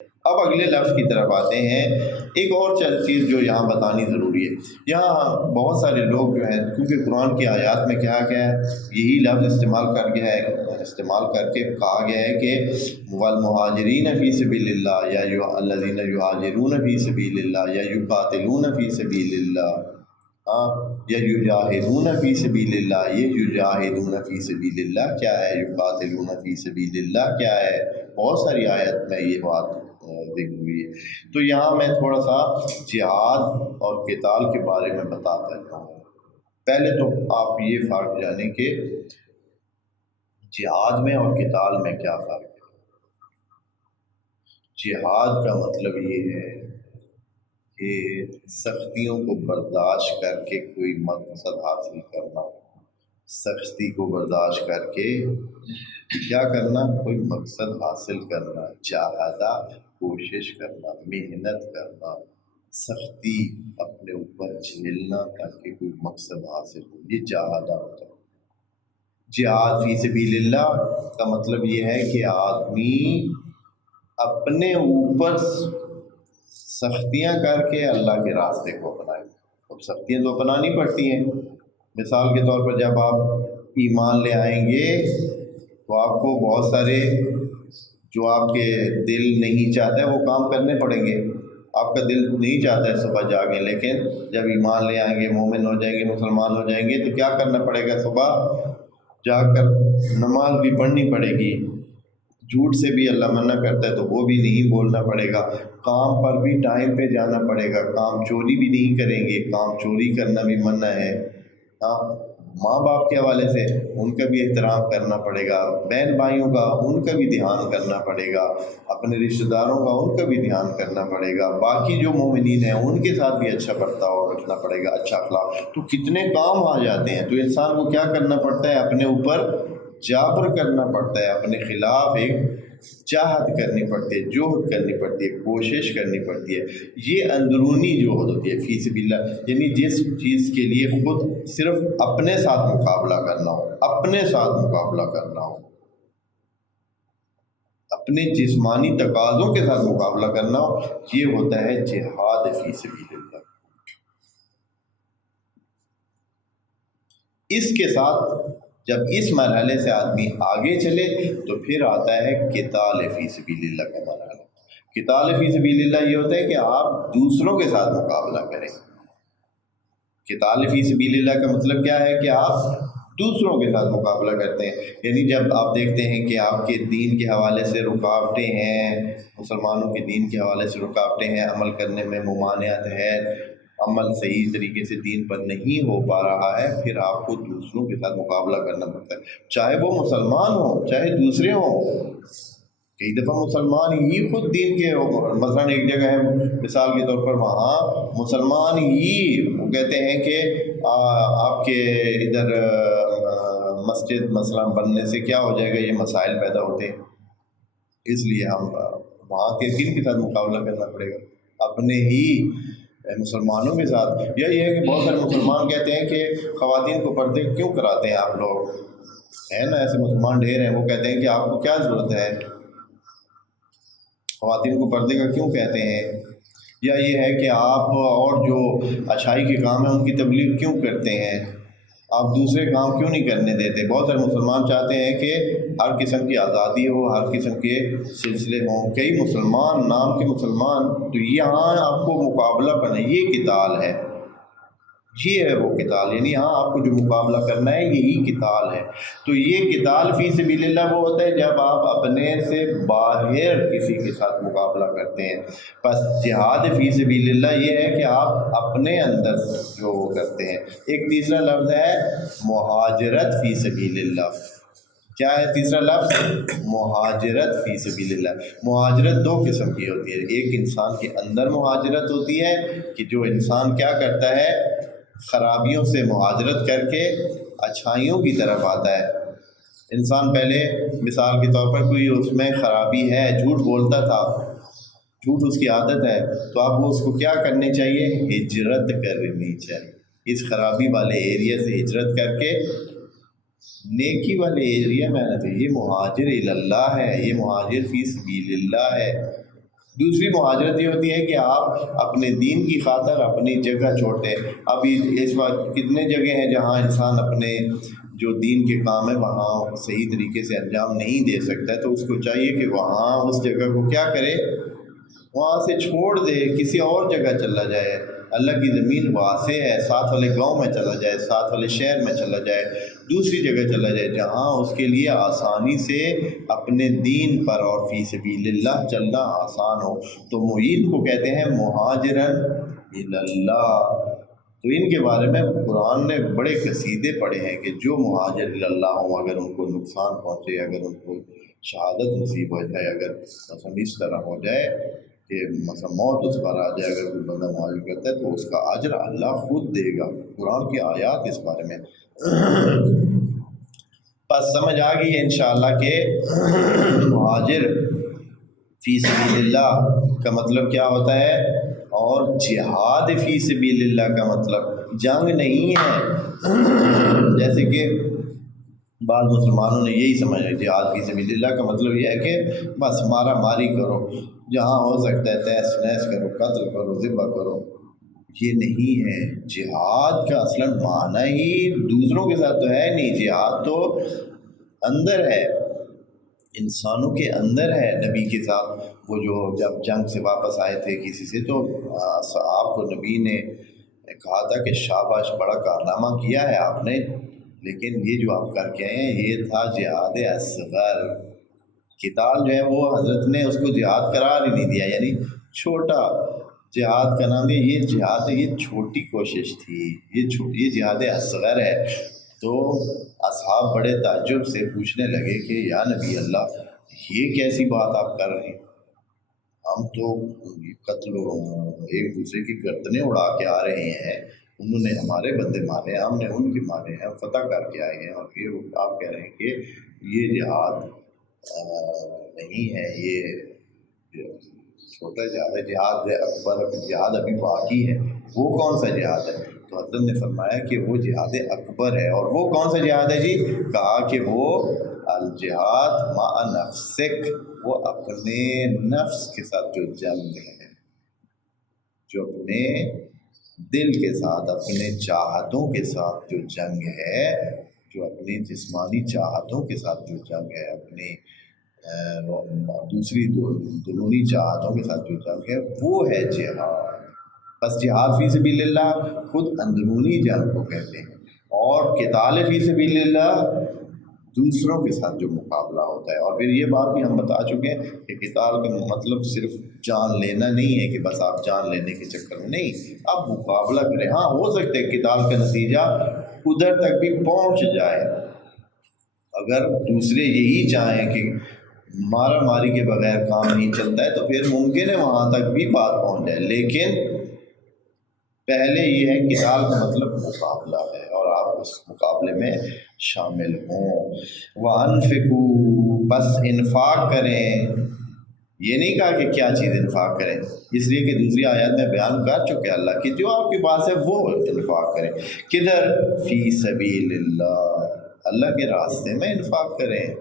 اب اگلے لفظ کی طرف آتے ہیں۔ ایک اور چیز جو یہاں بتانی ضروری ہے، یہاں بہت سارے لوگ جو ہیں، کیونکہ قرآن کی آیات میں کیا ہے، یہی لفظ استعمال کر کے کہا گیا ہے کہ والمہاجرین فی سبیل اللہ یا الذین یہاجرون فی سبیل اللہ یا یقاتلون فی سبیل اللہ، یا یجاہدون فی سبیل اللہ۔ یہ یجاہدون فی سبیل اللہ کیا ہے، یقاتلون فی سبیل اللہ کیا ہے، بہت ساری آیت میں یہ بات ذکر ہوئی ہے۔ تو یہاں میں تھوڑا سا جہاد اور قتال کے بارے میں بتاتا ہوں۔ پہلے تو آپ یہ فرق جانیں کہ جہاد میں اور قتال میں کیا فرق ہے۔ جہاد کا مطلب یہ ہے کہ سختیوں کو برداشت کر کے کوئی مقصد حاصل کرنا، سختی کو برداشت کر کے کیا کرنا، کوئی مقصد حاصل کرنا، جہادہ کوشش کرنا، محنت کرنا، سختی اپنے اوپر جھیلنا تاکہ کوئی مقصد حاصل ہو، یہ جہادہ ہوتا ہے۔ جہاد فی سبیل اللہ کا مطلب یہ ہے کہ آدمی اپنے اوپر سختیاں کر کے اللہ کے راستے کو اپنائے۔ اب سختیاں تو اپنانی پڑتی ہیں، مثال کے طور پر جب آپ ایمان لے آئیں گے تو آپ کو بہت سارے جو آپ کے دل نہیں چاہتا ہے وہ کام کرنے پڑیں گے۔ آپ کا دل نہیں چاہتا ہے صبح جاگیں، لیکن جب ایمان لے آئیں گے، مومن ہو جائیں گے، مسلمان ہو جائیں گے، تو کیا کرنا پڑے گا، صبح جا کر نماز بھی پڑھنی پڑے گی، جھوٹ سے بھی اللہ منع کرتا ہے تو وہ بھی نہیں بولنا پڑے گا، کام پر بھی ٹائم پہ جانا پڑے گا، کام چوری بھی نہیں کریں گے، کام چوری کرنا بھی منع ہے۔ ماں باپ کے حوالے سے ان کا بھی احترام کرنا پڑے گا، بہن بھائیوں کا ان کا بھی دھیان کرنا پڑے گا، اپنے رشتہ داروں کا ان کا بھی دھیان کرنا پڑے گا، باقی جو مومنین ہیں ان کے ساتھ بھی اچھا برتاؤ رکھنا پڑے گا، اچھا اخلاق۔ تو کتنے کام آ جاتے ہیں، تو انسان کو کیا کرنا پڑتا ہے، اپنے اوپر جابر کرنا پڑتا ہے، اپنے خلاف ایک چاہت کرنی پڑتی ہے، جہد کرنی پڑتی ہے، کوشش کرنی پڑتی ہے۔ یہ اندرونی جہد ہوتی ہے فی سبیل اللہ، یعنی جس چیز کے لیے خود صرف اپنے ساتھ مقابلہ کرنا ہو، اپنے ساتھ مقابلہ کرنا ہو، اپنے جسمانی تقاضوں کے ساتھ مقابلہ کرنا ہو، یہ ہوتا ہے جہاد فی سبیل اللہ۔ اس کے ساتھ جب اس مرحلے سے آدمی آگے چلے تو پھر آتا ہے قتال فی سبیل اللہ کا مرحلہ۔ قتال فی سبیل اللہ یہ ہوتا ہے کہ آپ دوسروں کے ساتھ مقابلہ کریں۔ قتال فی سبیل اللہ کا مطلب کیا ہے کہ آپ دوسروں کے ساتھ مقابلہ کرتے ہیں، یعنی جب آپ دیکھتے ہیں کہ آپ کے دین کے حوالے سے رکاوٹیں ہیں، مسلمانوں کے دین کے حوالے سے رکاوٹیں ہیں، عمل کرنے میں ممانعت ہے، عمل صحیح طریقے سے دین پر نہیں ہو پا رہا ہے، پھر آپ کو دوسروں کے ساتھ مقابلہ کرنا پڑتا ہے، چاہے وہ مسلمان ہوں چاہے دوسرے ہوں۔ کئی دفعہ مسلمان ہی خود دین کے مثلاً ایک جگہ ہے، مثال کے طور پر وہاں مسلمان ہی وہ کہتے ہیں کہ آپ کے ادھر مسجد مثلاً بننے سے کیا ہو جائے گا، یہ مسائل پیدا ہوتے ہیں، اس لیے ہم وہاں کے دین کے ساتھ مقابلہ کرنا پڑے گا، اپنے ہی مسلمانوں کے ساتھ۔ یا یہ ہے کہ بہت سارے مسلمان کہتے ہیں کہ خواتین کو پردے کیوں کراتے ہیں آپ لوگ، ہے نا، ایسے مسلمان ڈھیر ہیں، وہ کہتے ہیں کہ آپ کو کیا ضرورت ہے، خواتین کو پردے کا کیوں کہتے ہیں۔ یا یہ ہے کہ آپ اور جو اچھائی کے کام ہیں ان کی تبلیغ کیوں کرتے ہیں، آپ دوسرے کام کیوں نہیں کرنے دیتے۔ بہت سارے مسلمان چاہتے ہیں کہ ہر قسم کی آزادی ہو، ہر قسم کے سلسلے ہوں، کئی مسلمان نام کے مسلمان، تو یہاں آپ کو مقابلہ کرنا، یہ قتال ہے، یہ ہے وہ قتال، یعنی ہاں آپ کو جو مقابلہ کرنا ہے یہی قتال ہے۔ تو یہ قتال فی سبیل اللہ وہ ہوتا ہے جب آپ اپنے سے باہر کسی کے ساتھ مقابلہ کرتے ہیں۔ بس جہاد فی سبیل اللہ یہ ہے کہ آپ اپنے اندر جو کرتے ہیں۔ ایک تیسرا لفظ ہے مہاجرت فی سبیل اللہ۔ کیا ہے تیسرا لفظ؟ مہاجرت فی سبیل اللہ۔ مہاجرت دو قسم کی ہوتی ہے، ایک انسان کے اندر مہاجرت ہوتی ہے کہ جو انسان کیا کرتا ہے، خرابیوں سے مہاجرت کر کے اچھائیوں کی طرف آتا ہے۔ انسان پہلے مثال کے طور پر کوئی اس میں خرابی ہے، جھوٹ بولتا تھا، جھوٹ اس کی عادت ہے، تو آپ کو اس کو کیا کرنی چاہیے، ہجرت کرنی چاہیے، اس خرابی والے ایریا سے ہجرت کر کے نیکی والے ایریا میں آنا چاہیے۔ یہ مہاجر اللہ ہے، یہ مہاجر فی سبیل اللہ ہے۔ دوسری مہاجرت یہ ہوتی ہے کہ آپ اپنے دین کی خاطر اپنی جگہ چھوڑتے ہیں۔ اب اس وقت کتنے جگہ ہیں جہاں انسان اپنے جو دین کے کام ہے وہاں صحیح طریقے سے انجام نہیں دے سکتا ہے، تو اس کو چاہیے کہ وہاں اس جگہ کو کیا کرے، وہاں سے چھوڑ دے، کسی اور جگہ چلا جائے۔ اللہ کی زمین واسع ہے، ساتھ والے گاؤں میں چلا جائے، ساتھ والے شہر میں چلا جائے، دوسری جگہ چلا جائے جہاں اس کے لیے آسانی سے اپنے دین پر اور فی سبیل اللہ چلنا آسان ہو۔ تو معین کو کہتے ہیں مہاجرن اللہ۔ تو ان کے بارے میں قرآن نے بڑے قصیدے پڑھے ہیں کہ جو مہاجر اللہ ہوں، اگر ان کو نقصان پہنچے، اگر ان کو شہادت نصیب ہو جائے، اگر مثلا اس طرح ہو جائے کہ مثلا موت اس پر آ جائے، اگر کوئی بندہ مہاجر کرتا ہے تو اس کا اجر اللہ خود دے گا۔ قرآن کی آیات اس بارے میں بس سمجھ آ گئی ہے انشاءاللہ کہ مہاجر فی سبیل اللہ کا مطلب کیا ہوتا ہے، اور جہاد فی سبیل اللہ کا مطلب جنگ نہیں ہے۔ جیسے کہ بعض مسلمانوں نے یہی سمجھا جہاد فی سبیل اللہ کا مطلب یہ ہے کہ بس مارا ماری کرو، جہاں ہو سکتا ہے تہس نہس کرو، قتل کرو، ذبح کرو۔ یہ نہیں ہے جہاد کا اصلاً معنی ہی دوسروں کے ساتھ تو ہے نہیں، جہاد تو اندر ہے، انسانوں کے اندر ہے۔ نبی کے ساتھ وہ جو جب جنگ سے واپس آئے تھے کسی سے، تو آپ کو نبی نے کہا تھا کہ شاباش، بڑا کارنامہ کیا ہے آپ نے، لیکن یہ جو آپ کر کے آئے ہیں یہ تھا جہاد اصغر۔ قتال جو ہے وہ حضرت نے اس کو جہاد قرار ہی نہیں دیا، یعنی چھوٹا جہاد کا نام یہ جہاد ہے، یہ چھوٹی کوشش تھی، یہ جہاد اصغر ہے۔ تو اصحاب بڑے تعجب سے پوچھنے لگے کہ یا نبی اللہ، یہ کیسی بات آپ کر رہے ہیں؟ ہم تو قتل ایک دوسرے کی گردنیں اڑا کے آ رہے ہیں، انہوں نے ہمارے بندے مارے ہیں، ہم نے ان کے مارے ہیں، فتح کر کے آئے ہیں، اور پھر آپ کہہ رہے ہیں کہ یہ جہاد نہیں ہے، یہ چھوٹا جہاد ہے، جہاد اکبر، جہاد ابھی باقی ہے۔ وہ کون سا جہاد ہے؟ تو حضرت نے فرمایا کہ وہ جہاد اکبر ہے۔ اور وہ کون سا جہاد ہے جی؟ کہا کہ وہ الجہاد مع نفسک، وہ اپنے نفس کے ساتھ جو جنگ ہے، جو اپنے دل کے ساتھ، اپنے چاہتوں کے ساتھ جو جنگ ہے، جو اپنی جسمانی چاہتوں کے ساتھ جو جنگ ہے، اپنی دوسری درونی چاہتوں کے ساتھ جو جنگ ہے، وہ ہے جہاد۔ بس جہاد فی سبیل اللہ خود اندرونی جنگ کو کہتے ہیں، اور قتال فی سبیل اللہ دوسروں کے ساتھ جو مقابلہ ہوتا ہے۔ اور پھر یہ بات بھی ہم بتا چکے ہیں کہ قتال کا مطلب صرف جان لینا نہیں ہے کہ بس آپ جان لینے کے چکر میں نہیں، آپ مقابلہ کریں۔ ہاں ہو سکتا ہے قتال کا نتیجہ ادھر تک بھی پہنچ جائے، اگر دوسرے یہی چاہیں کہ مارا ماری کے بغیر کام نہیں چلتا ہے تو پھر ممکن ہے وہاں تک بھی بات پہنچ جائے، لیکن پہلے یہ ہے قتال کا مطلب مقابلہ ہے، اور آپ اس مقابلے میں شامل ہوں۔ وَأَنفِقُوا، بس انفاق کریں۔ یہ نہیں کہا کہ کیا چیز انفاق کریں، اس لیے کہ دوسری آیات میں بیان کر چکے اللہ کہ جو آپ کے پاس ہے وہ انفاق کریں۔ کدھر؟ فی سبیل اللہ، اللہ کے راستے میں انفاق کریں۔